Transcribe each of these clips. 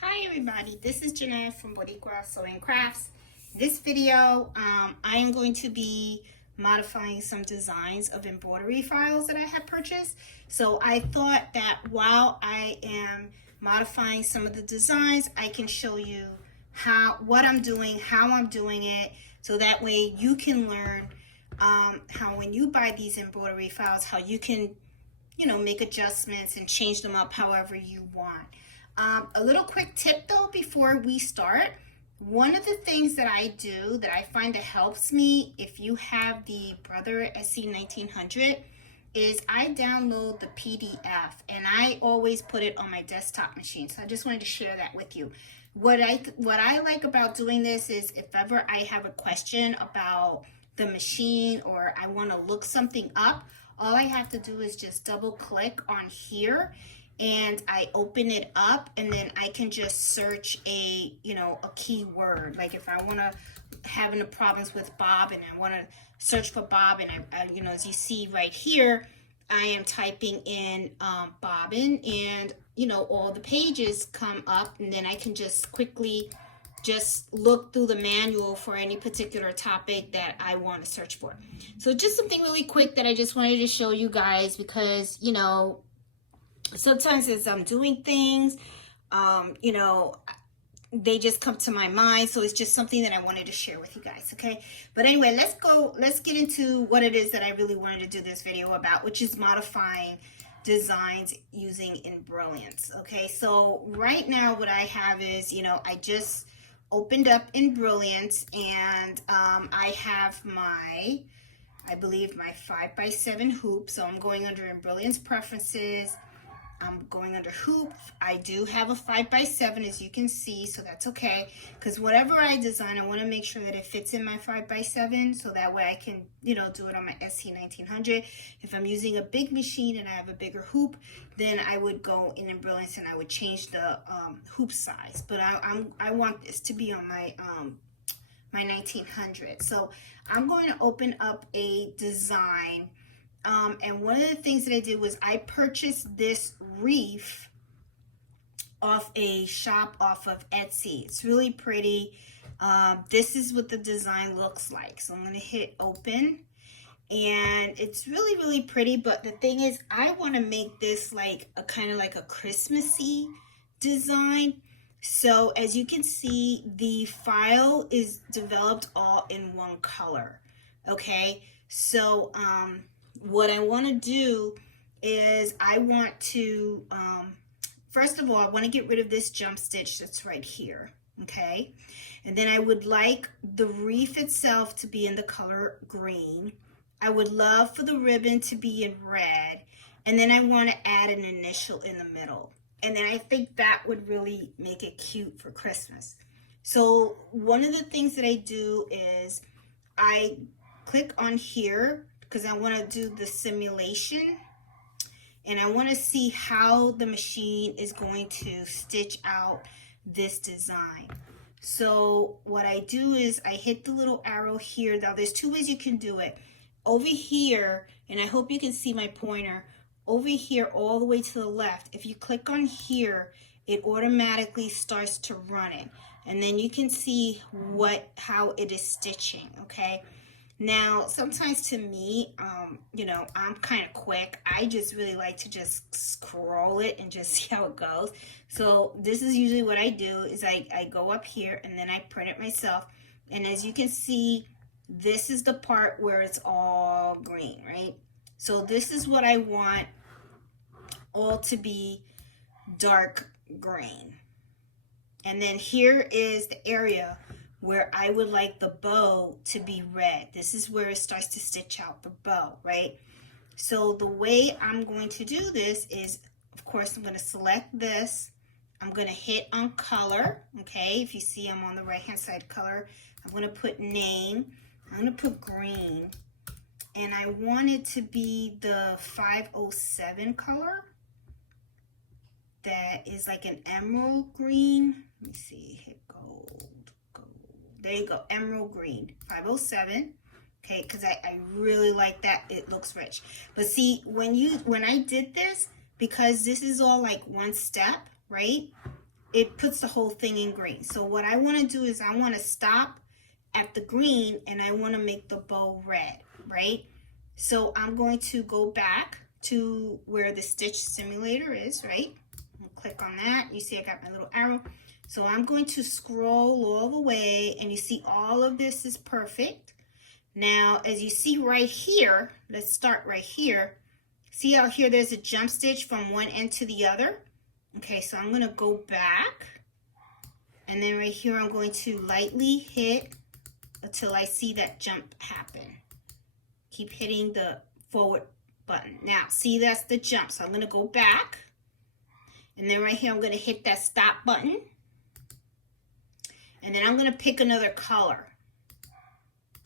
Hi everybody, this is Jeanette from Boricua Sewing Crafts. This video, I am going to be modifying some designs of embroidery files that I have purchased. So I thought that while I am modifying some of the designs, I can show you what I'm doing, how I'm doing it, so that way you can learn how when you buy these embroidery files, how you can make adjustments and change them up however you want. A little quick tip though before we start. One of the things that I do that I find that helps me if you have the Brother SC1900 is I download the PDF and I always put it on my desktop machine. So I just wanted to share that with you. What I like about doing this is if ever I have a question about the machine or I want to look something up, all I have to do is just double click on here and I open it up, and then I can just search a keyword. Like if I want to having problems with bobbin, I want to search for bobbin. I as you see right here, I am typing in bobbin, and all the pages come up, and then I can just quickly just look through the manual for any particular topic that I want to search for. So just something really quick that I just wanted to show you guys, because sometimes as I'm doing things, they just come to my mind. So it's just something that I wanted to share with you guys. Okay. But anyway, let's get into what it is that I really wanted to do this video about, which is modifying designs using Embrilliance. Okay. So right now what I have is, I just opened up Embrilliance, and I have I believe my 5x7 hoop. So I'm going under Embrilliance preferences. I'm going under hoop. I do have a 5x7, as you can see, so that's okay, because whatever I design, I want to make sure that it fits in my 5x7, so that way I can do it on my SC1900. If I'm using a big machine and I have a bigger hoop, then I would go in Embrilliance and I would change the hoop size. But I want this to be on my my 1900. So I'm going to open up a design. And one of the things that I did was I purchased this wreath off a shop off of Etsy. It's really pretty. This is what the design looks like. So I'm going to hit open, and it's really, really pretty. But the thing is, I want to make this like a kind of like a Christmassy design. So as you can see, the file is developed all in one color. Okay. So, what I want to do is I want to, first of all, I want to get rid of this jump stitch that's right here, okay? And then I would like the wreath itself to be in the color green. I would love for the ribbon to be in red. And then I want to add an initial in the middle. And then I think that would really make it cute for Christmas. So one of the things that I do is I click on here, because I want to do the simulation, and I want to see how the machine is going to stitch out this design. So what I do is I hit the little arrow here. Now there's two ways you can do it. Over here, and I hope you can see my pointer, over here all the way to the left, if you click on here, it automatically starts to run it. And then you can see how it is stitching, okay? Now, sometimes to me, I'm kind of quick. I just really like to just scroll it and just see how it goes. So this is usually what I do is I go up here and then I print it myself. And as you can see, this is the part where it's all green, right? So this is what I want all to be dark green. And then here is the area where I would like the bow to be red. This is where it starts to stitch out the bow, right? So the way I'm going to do this is, of course, I'm going to select this. I'm going to hit on color, okay? If you see, I'm on the right-hand side color. I'm going to put name. I'm going to put green. And I want it to be the 507 color. That is like an emerald green. Let me see, hit gold. There you go, emerald green, 507. Okay, because I really like that. It looks rich. But see, when I did this, because this is all like one step, right? it puts the whole thing in green. So what I want to do is I want to stop at the green and I want to make the bow red, right? So I'm going to go back to where the stitch simulator is, right? Click on that. You see I got my little arrow. So I'm going to scroll all the way, and you see all of this is perfect. Now, as you see right here, let's start right here. See out here there's a jump stitch from one end to the other? Okay, so I'm going to go back, and then right here I'm going to lightly hit until I see that jump happen. Keep hitting the forward button. Now, see, that's the jump. So I'm going to go back, and then right here I'm going to hit that stop button. And then I'm going to pick another color.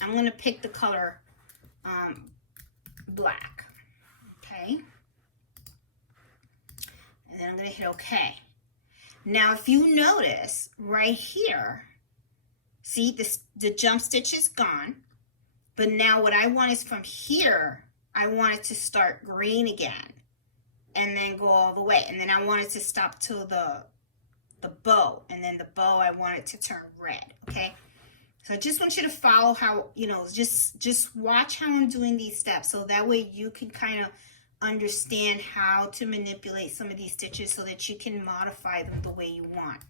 I'm going to pick the color black. Okay. And then I'm going to hit OK. Now, if you notice right here, see the jump stitch is gone. But now what I want is from here, I want it to start green again. And then go all the way. And then I want it to stop till the bow, and then the bow I want it to turn red. Okay, so I just want you to follow how, you know, just watch how I'm doing these steps, so that way you can kind of understand how to manipulate some of these stitches so that you can modify them the way you want.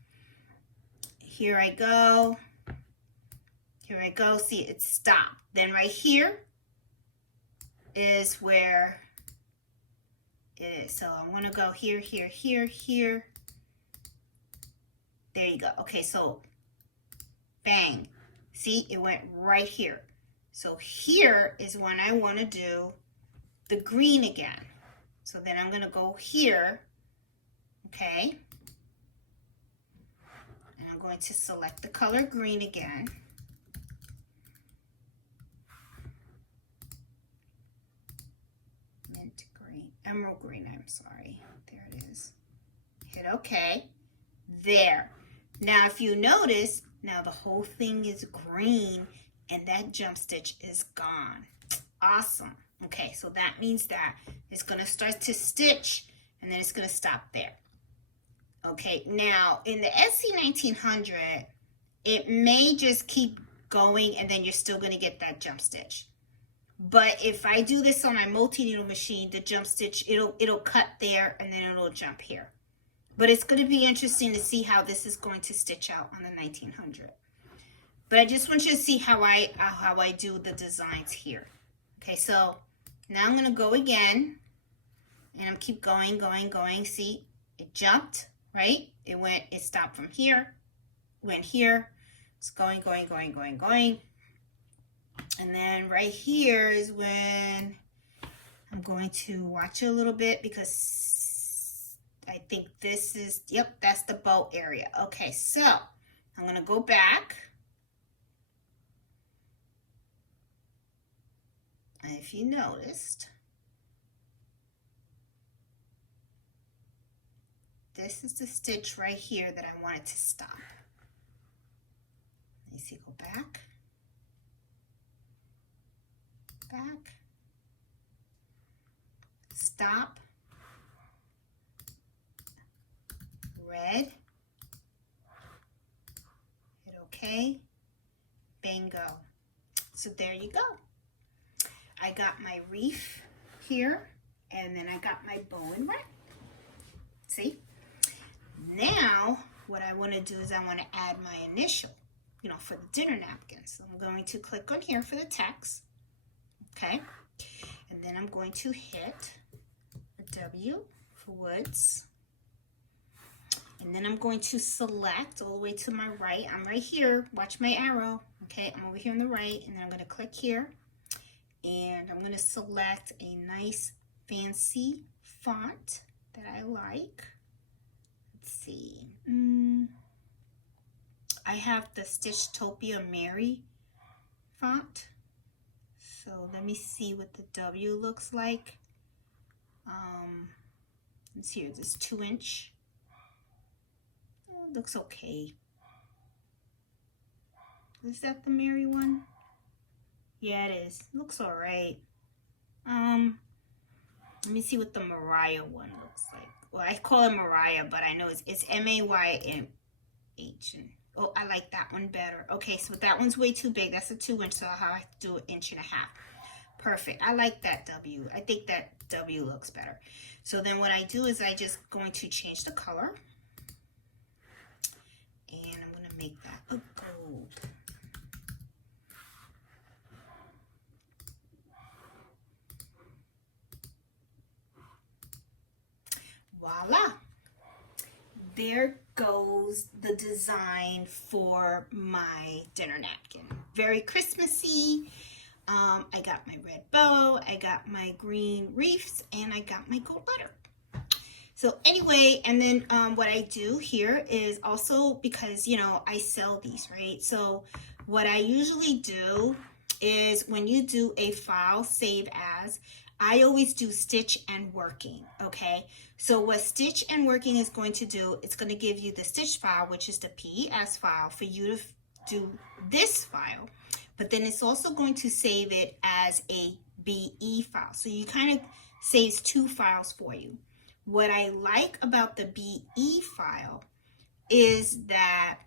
Here I go, see, it's stopped. Then right here is where it is. So I want to go here, here, here, here. There you go. Okay, so bang. See, it went right here. So here is when I want to do the green again. So then I'm going to go here. Okay. And I'm going to select the color green again. Mint green. Emerald green, I'm sorry. There it is. Hit OK. There. Now, if you notice, now the whole thing is green and that jump stitch is gone. Awesome. Okay, so that means that it's going to start to stitch and then it's going to stop there. Okay, now in the SC 1900, it may just keep going and then you're still going to get that jump stitch. But if I do this on my multi-needle machine, the jump stitch, it'll cut there and then it'll jump here. But it's going to be interesting to see how this is going to stitch out on the 1900. But I just want you to see how I do the designs here. Okay, so now I'm going to go again. And I'm keep going, going, going. See, it jumped, right? It stopped from here, went here. It's going, going, going, going, going. And then right here is when I'm going to watch it a little bit because I think this is, yep, that's the bow area. Okay, so I'm going to go back. And if you noticed, this is the stitch right here that I wanted to stop. Let me see, go back, back, stop, red, hit OK, bingo. So there you go. I got my wreath here, and then I got my bow and red. See? Now, what I want to do is I want to add my initial, you know, for the dinner napkins. So I'm going to click on here for the text, okay? And then I'm going to hit a W for woods. And then I'm going to select all the way to my right. I'm right here. Watch my arrow. Okay, I'm over here on the right. And then I'm going to click here. And I'm going to select a nice fancy font that I like. Let's see. I have the Stitchtopia Mary font. So let me see what the W looks like. Let's see here. This 2-inch. Looks okay. Is that the Mary one? Yeah, it is. Looks alright. Let me see what the Mariah one looks like. well, I call it Mariah, but I know it's Mayh. Oh, I like that one better. Okay, so that one's way too big. That's a 2-inch, so I'll have to do 1.5 inches. Perfect. I like that W. I think that W looks better. So then what I do is I just going to change the color. And I'm going to make that a gold. Voila. There goes the design for my dinner napkin. Very Christmassy. I got my red bow, I got my green wreaths, and I got my gold letter. So anyway, and then what I do here is also, because, you know, I sell these, right? So what I usually do is when you do a file save as, I always do stitch and working, okay? So what stitch and working is going to do, it's going to give you the stitch file, which is the PES file, for you to do this file. But then it's also going to save it as a BE file. So you kind of saves 2 files for you. What I like about the BE file is that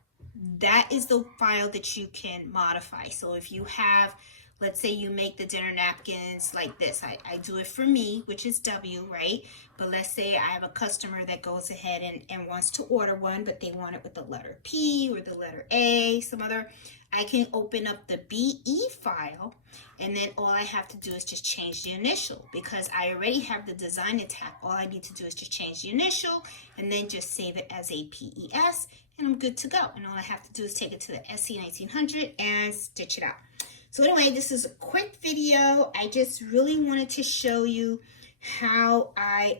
that is the file that you can modify. So if you have, let's say you make the dinner napkins like this. I do it for me, which is W, right? But let's say I have a customer that goes ahead and wants to order one, but they want it with the letter P or the letter A, some other. I can open up the BE file, and then all I have to do is just change the initial, because I already have the design tab. All I need to do is just change the initial and then just save it as a PES, and I'm good to go. And all I have to do is take it to the SC1900 and stitch it out. So anyway, this is a quick video. I just really wanted to show you how I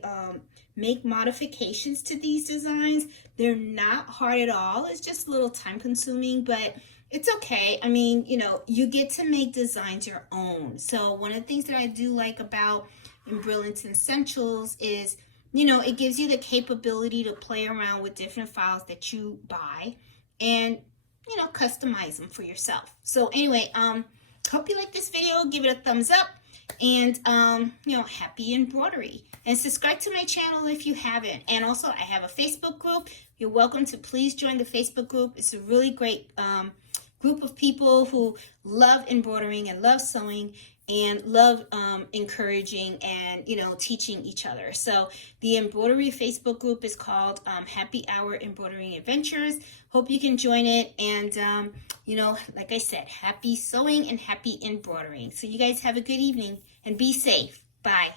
make modifications to these designs. They're not hard at all. It's just a little time consuming, but it's okay. I mean, you know, you get to make designs your own. So one of the things that I do like about Embrilliance Essentials is, you know, it gives you the capability to play around with different files that you buy and, you know, customize them for yourself. So anyway, hope you like this video. Give it a thumbs up, and you know, happy embroidery, and subscribe to my channel if you haven't. And also, I have a Facebook group. You're welcome to please join the Facebook group. It's a really great group of people who love embroidering and love sewing and love encouraging and, you know, teaching each other. So the embroidery Facebook group is called Happy Hour Embroidering Adventures. Hope you can join it. And, you know, like I said, happy sewing and happy embroidering. So you guys have a good evening and be safe. Bye.